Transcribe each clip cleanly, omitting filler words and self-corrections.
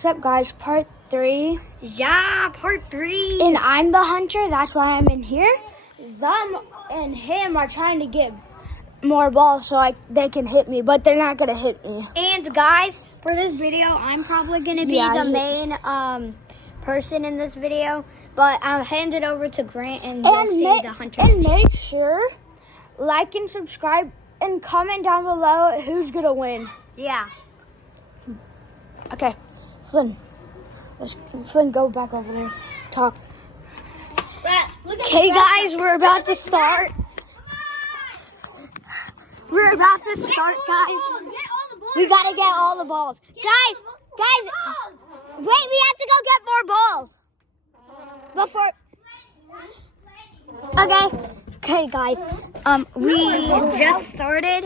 What's up, guys? Part 3. Yeah, part 3. And I'm the hunter. That's why I'm in here. Them and him are trying to get more balls so they can hit me, but they're not gonna hit me. And guys, for this video, I'm probably gonna be the main person in this video. But I'll hand it over to Grant, and you'll see the hunter. And make sure like and subscribe and comment down below who's gonna win. Yeah. Okay, Flynn, go back over there. Talk. Okay, guys, we're about to start. We're about to start, guys. We gotta get all the balls. Guys, wait, we have to go get more balls. Before. Okay, guys. We just started.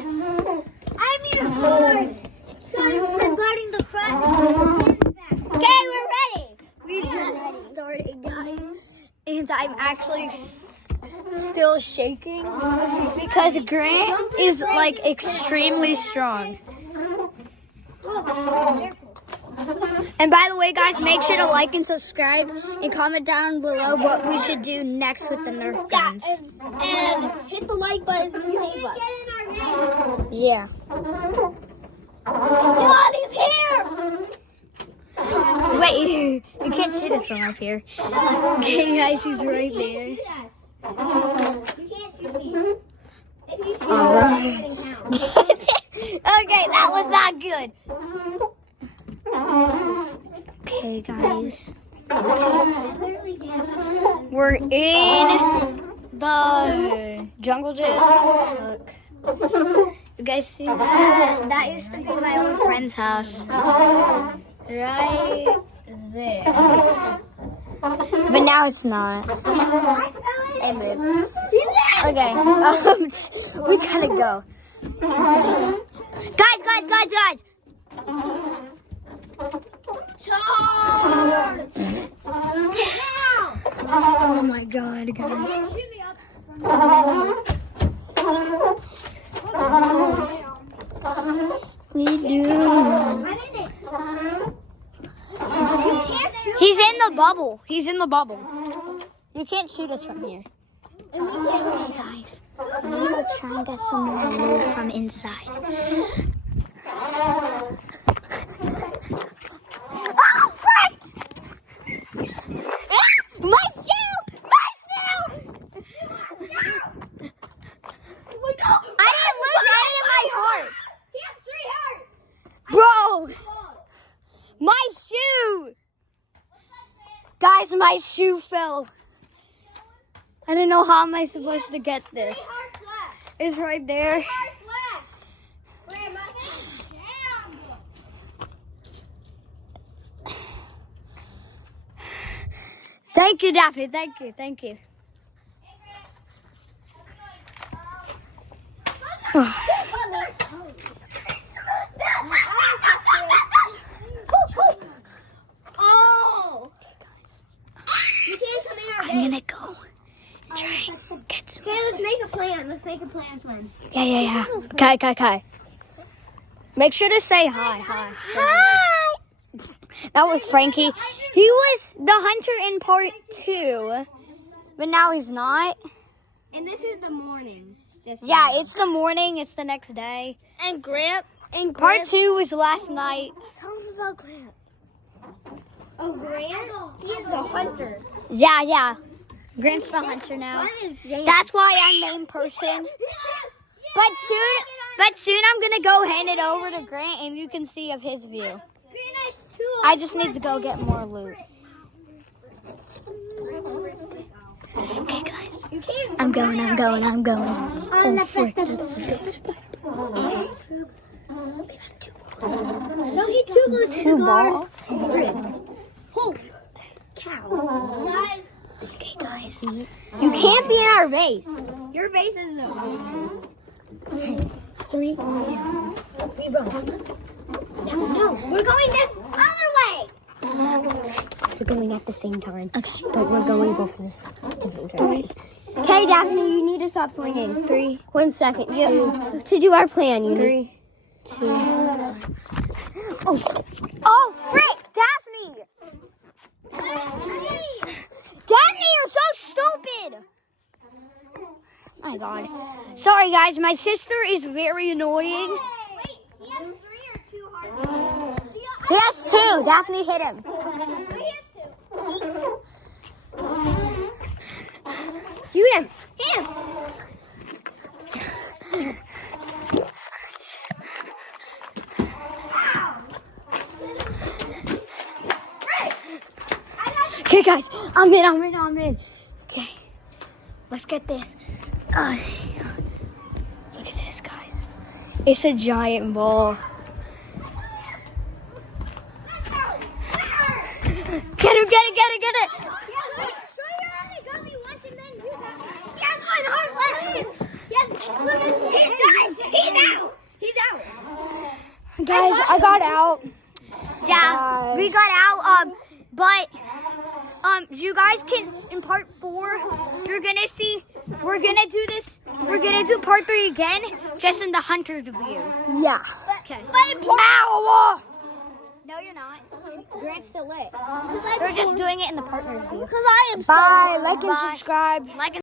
I'm your guard. So I'm guarding the front. Okay, we're ready. We just started, guys. And I'm actually still shaking because Grant is like extremely strong. And by the way, guys, make sure to like and subscribe and comment down below what we should do next with the Nerf guns. And hit the like button to save us. Yeah. God, he's here! Wait, you can't see this from up here. Okay, guys, he's right there. You can't shoot me. If you shoot Alright. me, Okay, that was not good. Okay, guys. We're in the jungle gym. Look. You guys see that? That used to be my old friend's house. Right there. But now it's not. Hey, babe. Okay. We gotta go. Guys. Charge! Oh my god, guys. We do. He's in the bubble. You can't shoot us from here. Okay, guys. We are trying to get some more loot from inside. Oh, frick! My shoe! I didn't lose any of my hearts. He has 3 hearts! Bro! My shoe! Guys, my shoe fell. I don't know how am I supposed to get this. 3 hearts left. It's right there. 3 hearts left. Grant, my shoe's jammed. Thank you, Daphne. Thank you. Oh! You can't come in our I'm gonna go try and get some. Okay, let's make a plan. Flynn. Yeah. Okay. Make sure to say hi. Hi! That was Frankie. He was the hunter in part 2, but now he's not. And this is the morning. Yeah, it's the morning. It's the next day. And Grant. Part 2 was last night. Tell him about Grant. Oh, Grant? He is a hunter. Yeah. Grant's the hunter now. That's why I'm main person. But soon I'm gonna go hand it over to Grant, and you can see of his view. I just need to go get more loot. Okay, guys. I'm going. Oh, frick. No, he too goes to the guard. Holy cow. Guys. Okay, guys. You can't be in our base. Your base is no. 3. We run. No, we're going this other way. We're going at the same time. Okay. But we're going both ways. 3. Okay, Daphne, you need to stop swinging. 3. 1 second. To do our plan, you 3, 2. Oh, frick, Daphne! guys, my sister is very annoying. Wait, he has 3 or 2 hearts. He has 2. Daphne hit him. He has 2. Shoot him. Him. Okay, guys, I'm in. Okay, let's get this. Look at this, guys. It's a giant ball. Get it. Guys, I got out. Yeah, we got out. But you guys can in part 4. You're gonna see. We're gonna do this. We're gonna do part 3 again, just in the hunter's view. Yeah. Okay. Ow! No, you're not. Grant's still lit. They're just doing it in the partner's view. Bye. Like and Bye. subscribe. Like and